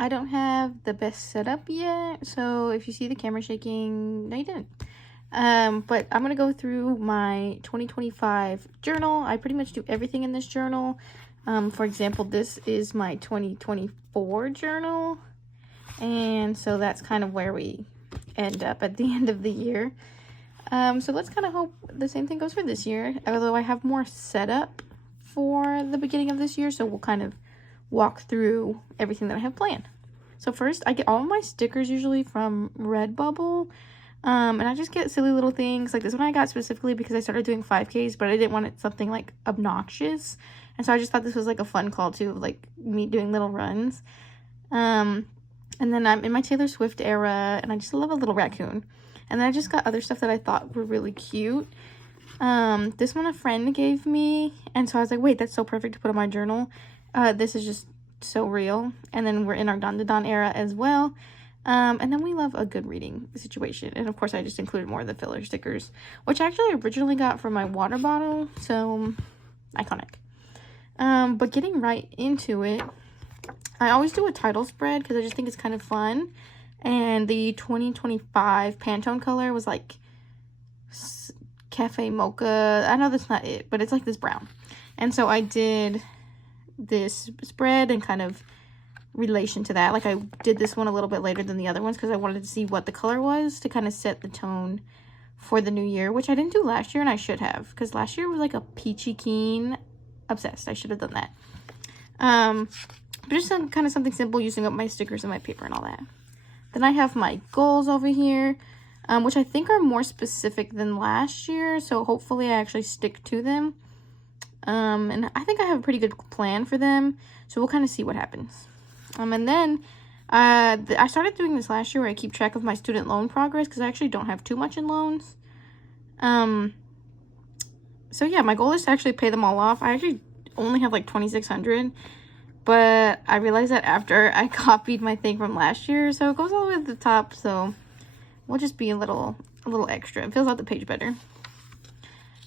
I don't have the best setup yet, so if you see the camera shaking, no you didn't. But I'm gonna go through my 2025 journal. I pretty much do everything in this journal. For example, this is my 2024 journal, and so that's kind of where we end up at the end of the year. So let's kind of hope the same thing goes for this year, although I have more setup for the beginning of this year, so we'll kind of walk through everything that I have planned. So first, I get all of my stickers usually from Redbubble, and I just get silly little things. Like this one I got specifically because I started doing 5Ks, but I didn't want it something like obnoxious, and so I just thought this was like a fun call too, of like me doing little runs. And then I'm in my Taylor Swift era, and I just love a little raccoon. And then I just got other stuff that I thought were really cute. This one a friend gave me, and so I was like, wait, that's so perfect to put in my journal. This is just so real. And then we're in our Don to Don era as well. And then we love a good reading situation. And of course, I just included more of the filler stickers, which I actually originally got for my water bottle. So, iconic. But getting right into it, I always do a title spread because I just think it's kind of fun. And the 2025 Pantone color was like cafe mocha. I know that's not it, but it's like this brown. And so I did this spread and kind of relation to that. Like I did this one a little bit later than the other ones because I wanted to see what the color was to kind of set the tone for the new year, which I didn't do last year and I should have, because last year was like a peachy keen. Obsessed. I should have done that. But just kind of something simple, using up my stickers and my paper and all that. Then I have my goals over here, which I think are more specific than last year, so hopefully I actually stick to them. And I think I have a pretty good plan for them, so we'll kind of see what happens. And then I started doing this last year where I keep track of my student loan progress, because I actually don't have too much in loans. So yeah, my goal is to actually pay them all off. I actually only have like $2,600. But I realized that after I copied my thing from last year, so it goes all the way to the top, so we'll just be a little extra. It fills out the page better.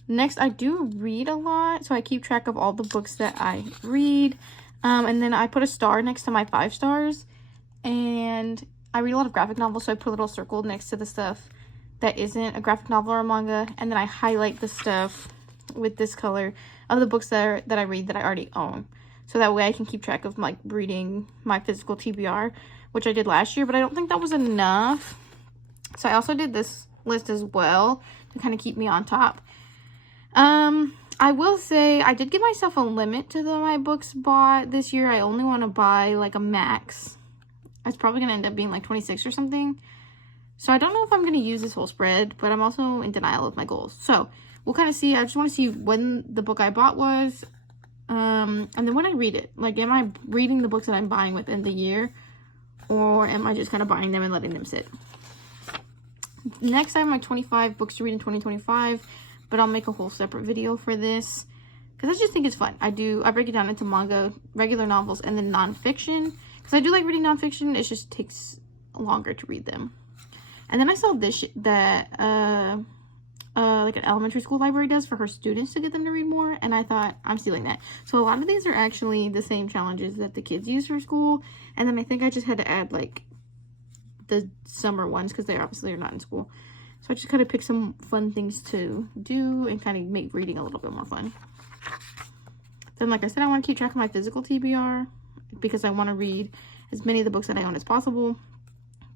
Next, I do read a lot, so I keep track of all the books that I read. And then I put a star next to my 5 stars. And I read a lot of graphic novels, so I put a little circle next to the stuff that isn't a graphic novel or a manga. And then I highlight the stuff with this color of the books that I read that I already own. So that way I can keep track of like reading my physical TBR, which I did last year, but I don't think that was enough. So I also did this list as well to kind of keep me on top. I will say I did give myself a limit to my books bought this year. I only want to buy like a max. It's probably going to end up being like 26 or something. So I don't know if I'm going to use this whole spread, but I'm also in denial of my goals. So we'll kind of see. I just want to see when the book I bought was. And then when I read it, like, am I reading the books that I'm buying within the year, or am I just kind of buying them and letting them sit? Next, I have my 25 books to read in 2025, but I'll make a whole separate video for this because I just think it's fun. I break it down into manga, regular novels, and then nonfiction, because I do like reading nonfiction. It just takes longer to read them. And then I saw this like an elementary school library does for her students to get them to read more, and I thought, I'm stealing that. So a lot of these are actually the same challenges that the kids use for school, and then I think I just had to add like the summer ones because they obviously are not in school. So I just kind of picked some fun things to do and kind of make reading a little bit more fun. Then, like I said, I want to keep track of my physical TBR because I want to read as many of the books that I own as possible.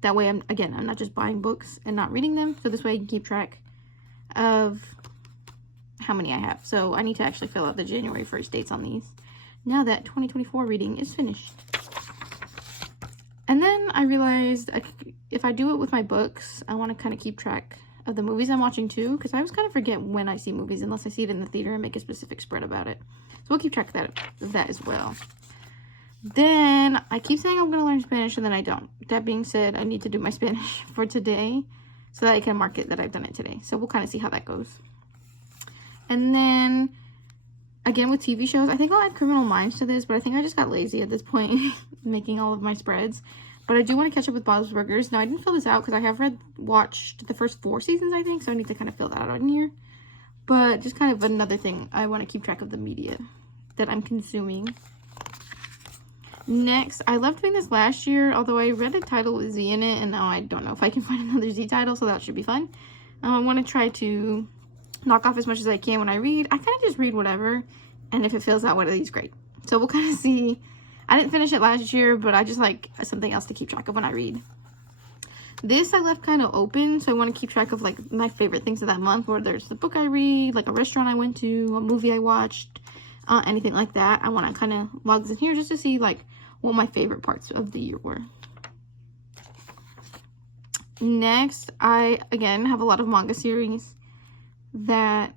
That way, I'm not just buying books and not reading them. So this way I can keep track of how many I have. So I need to actually fill out the January 1st dates on these now that 2024 reading is finished. And then I realized if I do it with my books, I want to kind of keep track of the movies I'm watching too, because I always kind of forget when I see movies unless I see it in the theater and make a specific spread about it. So we'll keep track of that as well. Then I keep saying I'm going to learn Spanish and then I don't. That being said, I need to do my Spanish for today so that I can mark it that I've done it today. So we'll kind of see how that goes. And then, again with TV shows, I think I'll add Criminal Minds to this, but I think I just got lazy at this point making all of my spreads. But I do want to catch up with Bob's Burgers. Now, I didn't fill this out because I have watched the first 4 seasons, I think, so I need to kind of fill that out in here. But just kind of another thing, I want to keep track of the media that I'm consuming. Next, I loved doing this last year, although I read a title with Z in it, and now I don't know if I can find another Z title, so that should be fun. I want to try to knock off as much as I can when I read. I kind of just read whatever, and if it fills out one of these, great. So we'll kind of see. I didn't finish it last year, but I just like something else to keep track of when I read. This I left kind of open, so I want to keep track of like my favorite things of that month, where there's the book I read, like a restaurant I went to, a movie I watched, anything like that. I want to kind of log this in here just to see like what my favorite parts of the year were. Next, I again have a lot of manga series that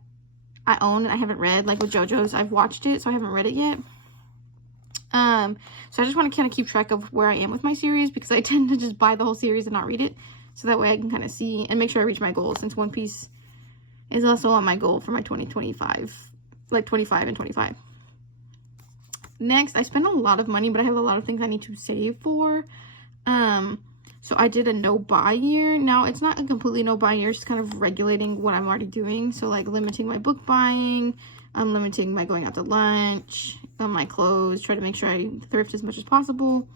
I own and I haven't read. Like with JoJo's, I've watched it, so I haven't read it yet. So I just want to kind of keep track of where I am with my series, because I tend to just buy the whole series and not read it, so that way I can kind of see and make sure I reach my goals, since One Piece is also on my goal for my 2025, like 25 and 25. Next, I spend a lot of money, but I have a lot of things I need to save for. So I did a no buy year. Now it's not a completely no buy year, it's just kind of regulating what I'm already doing. So like limiting my book buying, I'm limiting my going out to lunch, my clothes, try to make sure I thrift as much as possible.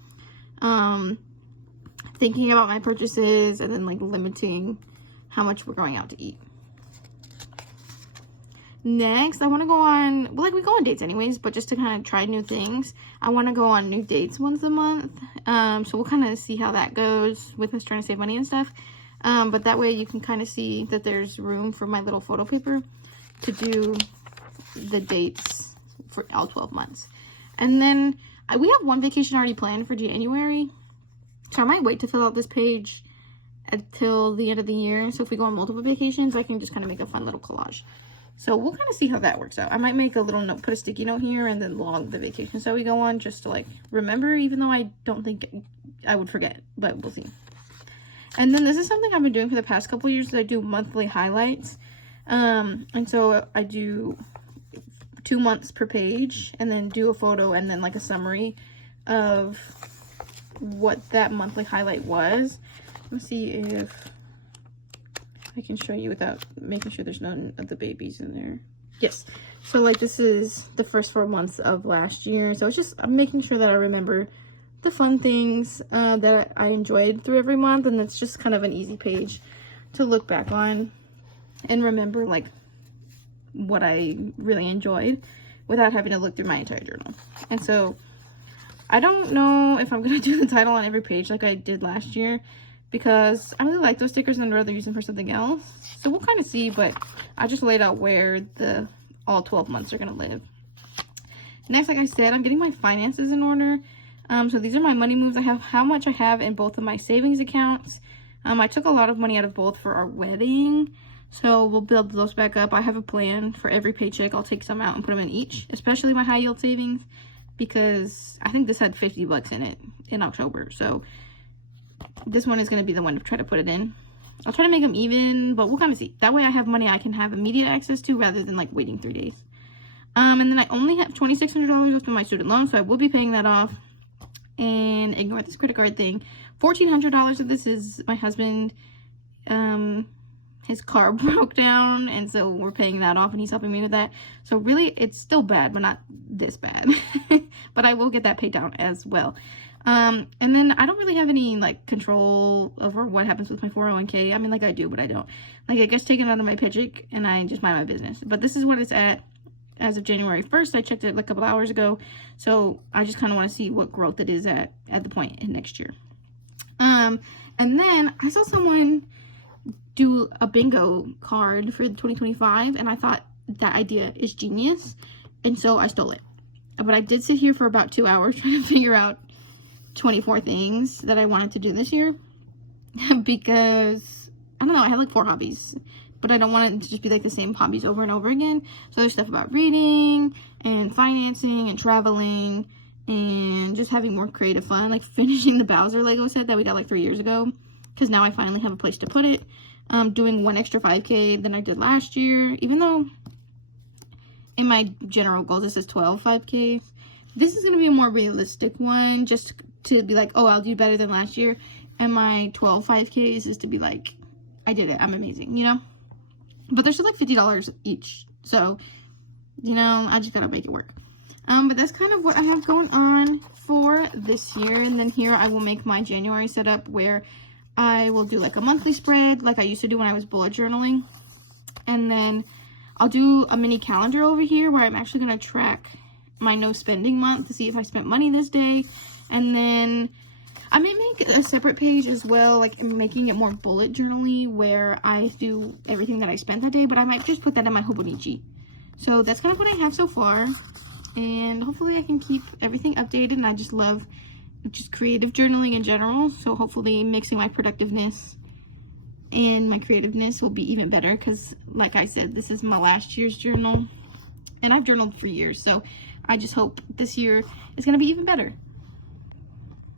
Thinking about my purchases, and then like limiting how much we're going out to eat. Next, I want to go on, well, like we go on dates anyways, but just to kind of try new things, I want to go on new dates once a month. So we'll kind of see how that goes with us trying to save money and stuff. But that way you can kind of see that there's room for my little photo paper to do the dates for all 12 months. And then we have one vacation already planned for January. So I might wait to fill out this page until the end of the year. So if we go on multiple vacations, I can just kind of make a fun little collage. So we'll kind of see how that works out. I might make a little note, put a sticky note here, and then log the vacations that we go on, just to like remember, even though I don't think I would forget, but we'll see. And then this is something I've been doing for the past couple years. I do monthly highlights. And so I do 2 months per page, and then do a photo, and then like a summary of what that monthly highlight was. Let's see if I can show you without making sure there's none of the babies in there. Yes. So like this is the first 4 months of last year. So it's just, I'm making sure that I remember the fun things that I enjoyed through every month. And it's just kind of an easy page to look back on and remember like what I really enjoyed without having to look through my entire journal. And so I don't know if I'm going to do the title on every page like I did last year, because I really like those stickers and I'd rather use them for something else. So we'll kind of see, but I just laid out where the all 12 months are going to live. Next, like I said, I'm getting my finances in order. So these are my money moves. I have how much I have in both of my savings accounts. I took a lot of money out of both for our wedding, so we'll build those back up. I have a plan for every paycheck. I'll take some out and put them in each, especially my high yield savings, because I think this had 50 bucks in it in October. So this one is going to be the one to try to put it in. I'll try to make them even, but we'll kind of see. That way I have money I can have immediate access to rather than like waiting 3 days. And then I only have $2,600 left on my student loan, so I will be paying that off. And ignore this credit card thing. $1,400 of this is my husband. His car broke down, and so we're paying that off, and he's helping me with that. So really, it's still bad, but not this bad. But I will get that paid down as well. And then I don't really have any like control over what happens with my 401k. I mean, like I do, but I don't. Like I gets taken out of my paycheck, and I just mind my business. But this is what it's at as of January 1st. I checked it like a couple hours ago, so I just kind of want to see what growth it is at the point in next year. And then I saw someone do a bingo card for 2025, and I thought that idea is genius, and so I stole it. But I did sit here for about 2 hours trying to figure out 24 things that I wanted to do this year, because I don't know, I have like 4 hobbies, but I don't want it to just be like the same hobbies over and over again. So there's stuff about reading and financing and traveling and just having more creative fun, like finishing the Bowser Lego set that we got like 3 years ago, because now I finally have a place to put it. Doing 1 extra 5K than I did last year, even though in my general goals it says 12 5Ks. This is going to be a more realistic one, just to be like, oh, I'll do better than last year. And my 12 5Ks is to be like, I did it, I'm amazing, you know? But they're still like $50 each, so, you know, I just gotta make it work. But that's kind of what I have going on for this year. And then here I will make my January setup where I will do like a monthly spread like I used to do when I was bullet journaling. And then I'll do a mini calendar over here where I'm actually going to track my no spending month to see if I spent money this day. And then I may make a separate page as well, like making it more bullet journaly where I do everything that I spent that day, but I might just put that in my Hobonichi. So that's kind of what I have so far, and hopefully I can keep everything updated. And I just love just creative journaling in general, so hopefully mixing my productiveness and my creativeness will be even better, because like I said, this is my last year's journal and I've journaled for years, so I just hope this year is going to be even better.